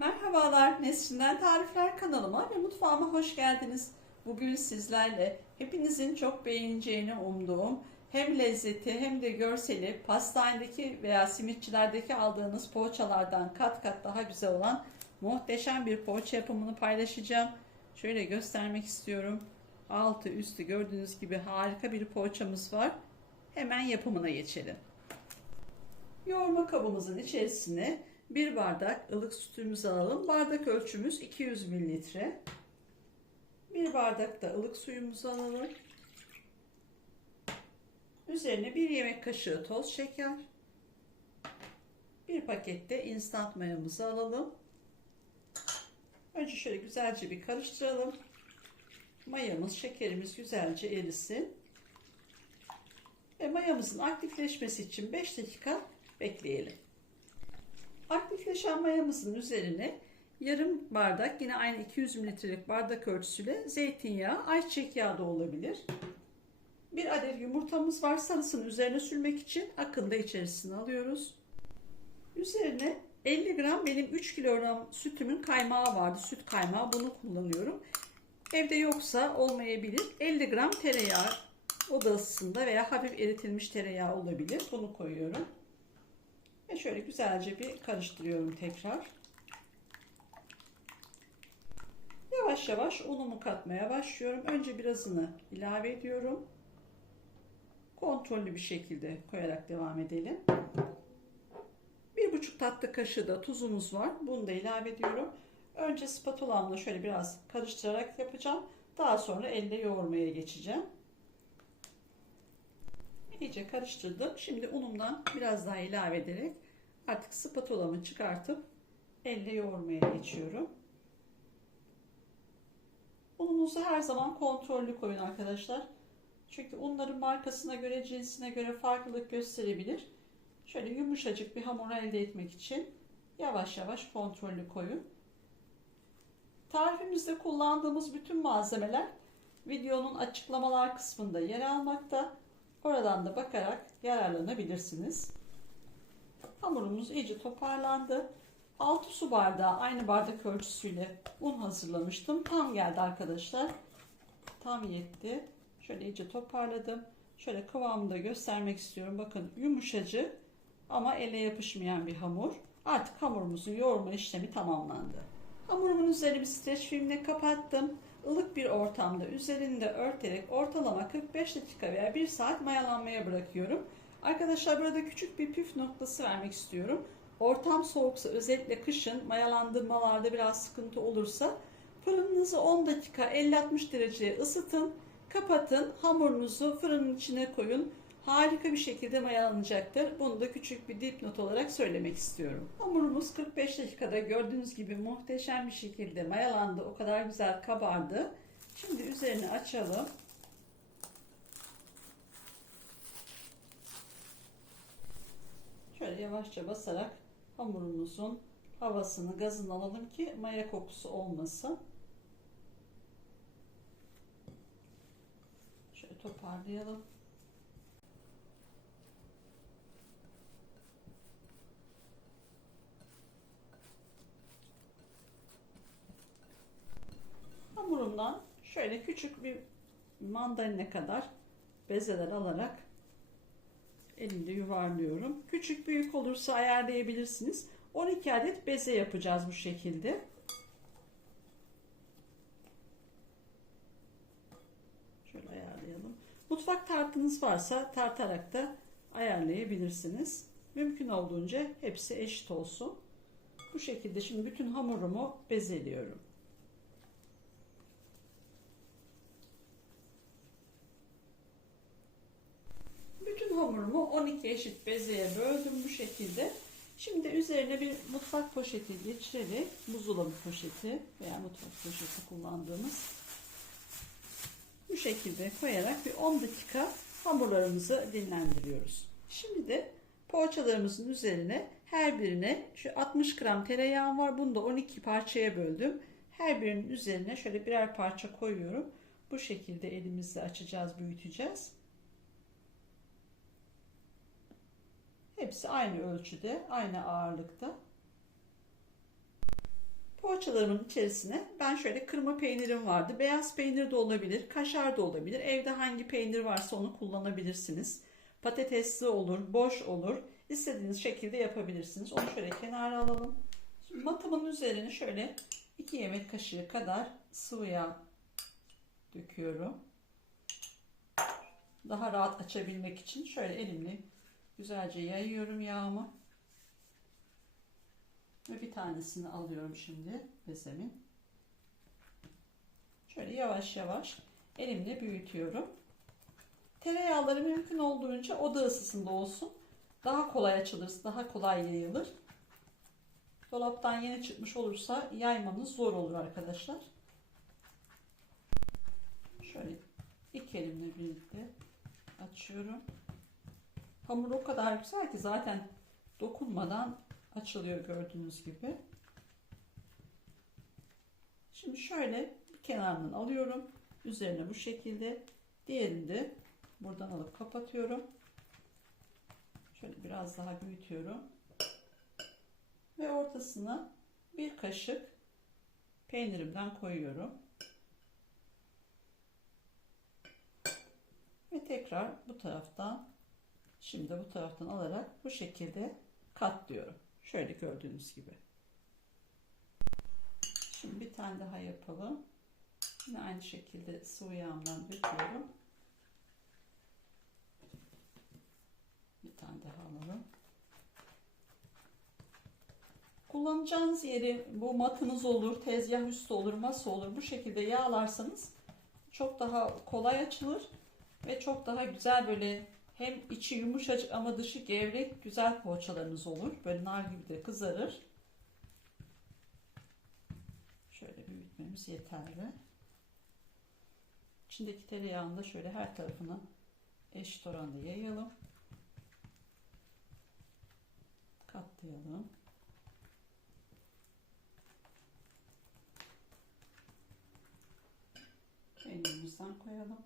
Merhabalar, Nesrin'den Tarifler kanalıma ve mutfağıma hoş geldiniz. Bugün sizlerle hepinizin çok beğeneceğini umduğum hem lezzeti hem de görseli pastanedeki veya simitçilerdeki aldığınız poğaçalardan kat kat daha güzel olan muhteşem bir poğaça yapımını paylaşacağım. Şöyle göstermek istiyorum. Altı üstü gördüğünüz gibi harika bir poğaçamız var. Hemen yapımına geçelim. Yoğurma kabımızın içerisine 1 bardak ılık sütümüzü alalım. Bardak ölçümüz 200 mililitre. 1 bardak da ılık suyumuzu alalım. Üzerine 1 yemek kaşığı toz şeker. 1 paket de instant mayamızı alalım. Önce şöyle güzelce bir karıştıralım. Mayamız, şekerimiz güzelce erisin. Ve mayamızın aktifleşmesi için 5 dakika bekleyelim. Aktifleşen mayamızın üzerine yarım bardak, yine aynı 200 mililitrelik bardak ölçüsüyle zeytinyağı, ayçiçek yağı da olabilir. 1 adet yumurtamız var. Sarısını üzerine sürmek için akını da içerisine alıyoruz. Üzerine 50 gram, benim 3 kilogram sütümün kaymağı vardı. Süt kaymağı, bunu kullanıyorum. Evde yoksa olmayabilir. 50 gram tereyağı, oda ısısında veya hafif eritilmiş tereyağı olabilir. Bunu koyuyorum. Ve şöyle güzelce bir karıştırıyorum tekrar. Yavaş yavaş unumu katmaya başlıyorum. Önce birazını ilave ediyorum. Kontrollü bir şekilde koyarak devam edelim. 1,5 tatlı kaşığı da tuzumuz var. Bunu da ilave ediyorum. Önce spatulamla şöyle biraz karıştırarak yapacağım. Daha sonra elle yoğurmaya geçeceğim. İyice karıştırdım. Şimdi unumdan biraz daha ilave ederek artık spatulamı çıkartıp elle yoğurmaya geçiyorum. Ununuzu her zaman kontrollü koyun arkadaşlar. Çünkü unların markasına göre, cinsine göre farklılık gösterebilir. Şöyle yumuşacık bir hamur elde etmek için yavaş yavaş kontrollü koyun. Tarifimizde kullandığımız bütün malzemeler videonun açıklamalar kısmında yer almakta. Oradan da bakarak yararlanabilirsiniz. Hamurumuz iyice toparlandı. 6 su bardağı aynı bardak ölçüsüyle un hazırlamıştım. Tam geldi arkadaşlar. Tam yetti. Şöyle iyice toparladım. Şöyle kıvamını da göstermek istiyorum. Bakın, yumuşacık ama ele yapışmayan bir hamur. Artık hamurumuzun yoğurma işlemi tamamlandı. Hamurumun üzerini bir streç filmle kapattım. Ilık bir ortamda üzerinde örterek ortalama 45 dakika veya 1 saat mayalanmaya bırakıyorum. Arkadaşlar, burada küçük bir püf noktası vermek istiyorum. Ortam soğuksa, özellikle kışın mayalandırmalarda biraz sıkıntı olursa fırınınızı 10 dakika 50-60 dereceye ısıtın. Kapatın, hamurunuzu fırının içine koyun. Harika bir şekilde mayalanacaktır. Bunu da küçük bir dipnot olarak söylemek istiyorum. Hamurumuz 45 dakikada gördüğünüz gibi muhteşem bir şekilde mayalandı. O kadar güzel kabardı. Şimdi üzerini açalım. Şöyle yavaşça basarak hamurumuzun havasını, gazını alalım ki maya kokusu olmasın. Şöyle toparlayalım. Hamurumdan şöyle küçük bir mandalina kadar bezeler alarak elimde yuvarlıyorum. Küçük büyük olursa ayarlayabilirsiniz. 12 adet beze yapacağız bu şekilde. Şöyle ayarlayalım. Mutfak tartınız varsa tartarak da ayarlayabilirsiniz. Mümkün olduğunca hepsi eşit olsun. Bu şekilde şimdi bütün hamurumu bezeliyorum. Bütün hamurumu 12 eşit bezeye böldüm bu şekilde. Şimdi üzerine bir mutfak poşeti geçirerek, buzdolabı poşeti veya mutfak poşeti kullandığımız, bu şekilde koyarak bir 10 dakika hamurlarımızı dinlendiriyoruz. Şimdi de poğaçalarımızın üzerine her birine şu 60 gram tereyağım var. Bunu da 12 parçaya böldüm. Her birinin üzerine şöyle birer parça koyuyorum. Bu şekilde elimizle açacağız, büyüteceğiz. Hepsi aynı ölçüde, aynı ağırlıkta. Poğaçalarımın içerisine ben şöyle kırma peynirim vardı. Beyaz peynir de olabilir, kaşar da olabilir. Evde hangi peynir varsa onu kullanabilirsiniz. Patatesli olur, boş olur. İstediğiniz şekilde yapabilirsiniz. Onu şöyle kenara alalım. Şimdi matımın üzerine şöyle 2 yemek kaşığı kadar sıvı yağ döküyorum. Daha rahat açabilmek için şöyle elimle güzelce yayıyorum yağımı. Ve bir tanesini alıyorum şimdi bezemin. Şöyle yavaş yavaş elimle büyütüyorum. Tereyağları mümkün olduğunca oda ısısında olsun. Daha kolay açılır, daha kolay yayılır. Dolaptan yeni çıkmış olursa yaymanız zor olur arkadaşlar. Şöyle iki elimle birlikte açıyorum. Hamur o kadar güzel ki zaten dokunmadan açılıyor gördüğünüz gibi. Şimdi şöyle bir kenarından alıyorum. Üzerine bu şekilde. Diğerini de buradan alıp kapatıyorum. Şöyle biraz daha büyütüyorum. Ve ortasına bir kaşık peynirimden koyuyorum. Ve tekrar bu taraftan, şimdi bu taraftan alarak bu şekilde katlıyorum. Şöyle gördüğünüz gibi. Şimdi bir tane daha yapalım. Yine aynı şekilde sıvı yağımdan döküyorum. Bir tane daha alalım. Kullanacağınız yeri bu matınız olur, tezgah üstü olur, masa olur. Bu şekilde yağlarsanız çok daha kolay açılır ve çok daha güzel, böyle hem içi yumuşacık ama dışı gevrek güzel poğaçalarınız olur. Böyle nar gibi de kızarır. Şöyle büyütmemiz yeterli. İçindeki tereyağını da şöyle her tarafına eşit oranda yayalım. Katlayalım. Peynirimizden koyalım.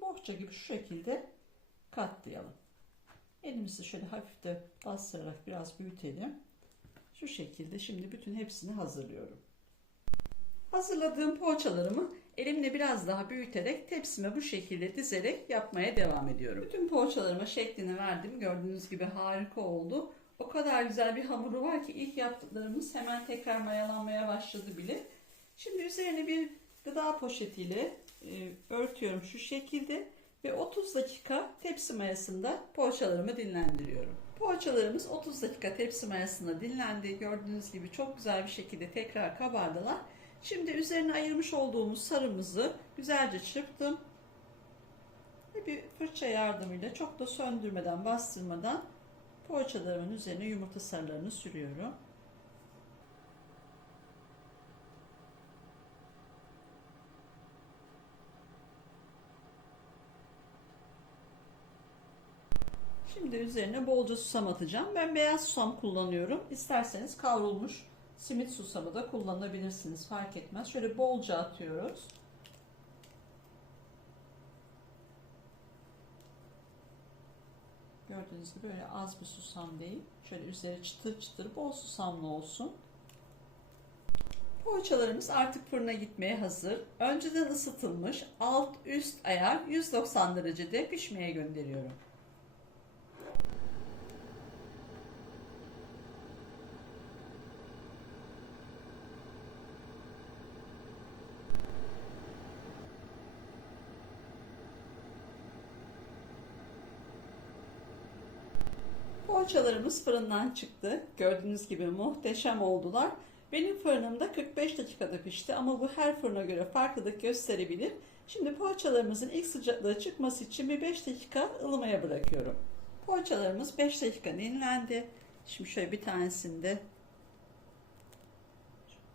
Bohça gibi şu şekilde katlayalım. Elimizi şöyle hafif de bastırarak biraz büyütelim. Şu şekilde şimdi bütün hepsini hazırlıyorum. Hazırladığım poğaçalarımı elimle biraz daha büyüterek tepsime bu şekilde dizerek yapmaya devam ediyorum. Bütün poğaçalarıma şeklini verdim. Gördüğünüz gibi harika oldu. O kadar güzel bir hamuru var ki ilk yaptıklarımız hemen tekrar mayalanmaya başladı bile. Şimdi üzerine bir gıda poşetiyle örtüyorum şu şekilde ve 30 dakika tepsi mayasında poğaçalarımı dinlendiriyorum. Poğaçalarımız 30 dakika tepsi mayasında dinlendi. Gördüğünüz gibi çok güzel bir şekilde tekrar kabardılar. Şimdi üzerine ayırmış olduğumuz sarımızı güzelce çırptım. Ve bir fırça yardımıyla çok da söndürmeden, bastırmadan poğaçalarımın üzerine yumurta sarılarını sürüyorum. Şimdi üzerine bolca susam atacağım. Ben beyaz susam kullanıyorum. İsterseniz kavrulmuş simit susamı da kullanabilirsiniz. Fark etmez. Şöyle bolca atıyoruz. Gördüğünüz gibi böyle az bir susam değil. Şöyle üzeri çıtır çıtır bol susamlı olsun. Poğaçalarımız artık fırına gitmeye hazır. Önceden ısıtılmış alt üst ayar 190 derecede pişmeye gönderiyorum. Poğaçalarımız fırından çıktı. Gördüğünüz gibi muhteşem oldular. Benim fırınımda 45 dakikada pişti ama bu her fırına göre farklılık gösterebilir. Şimdi poğaçalarımızın ilk sıcaklığı çıkması için bir 5 dakika ılımaya bırakıyorum. Poğaçalarımız 5 dakika dinlendi. Şimdi şöyle bir tanesinde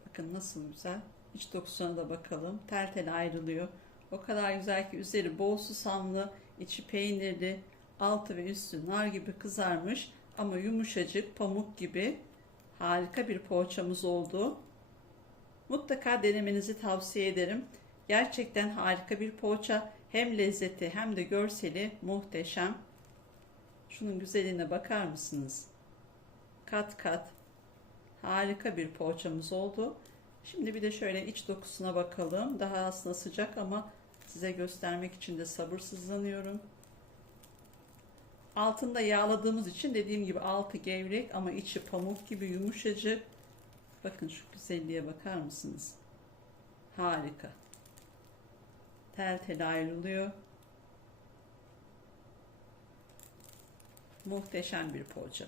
bakın nasıl güzel. İç dokusuna da bakalım. Tel tel ayrılıyor. O kadar güzel ki üzeri bol susamlı, içi peynirli, altı ve üstü nar gibi kızarmış ama yumuşacık, pamuk gibi harika bir poğaçamız oldu. Mutlaka denemenizi tavsiye ederim. Gerçekten harika bir poğaça. Hem lezzeti hem de görseli muhteşem. Şunun güzelliğine bakar mısınız? Kat kat harika bir poğaçamız oldu. Şimdi bir de şöyle iç dokusuna bakalım. Daha aslında sıcak ama size göstermek için de sabırsızlanıyorum. Altında yağladığımız için dediğim gibi altı gevrek ama içi pamuk gibi yumuşacık. Bakın şu güzelliğe bakar mısınız? Harika. Tel tel ayrılıyor. Muhteşem bir poğaça.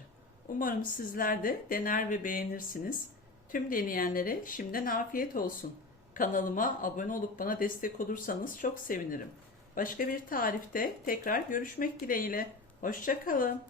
Umarım sizler de dener ve beğenirsiniz. Tüm deneyenlere şimdiden afiyet olsun. Kanalıma abone olup bana destek olursanız çok sevinirim. Başka bir tarifte tekrar görüşmek dileğiyle. Hoşça kalın.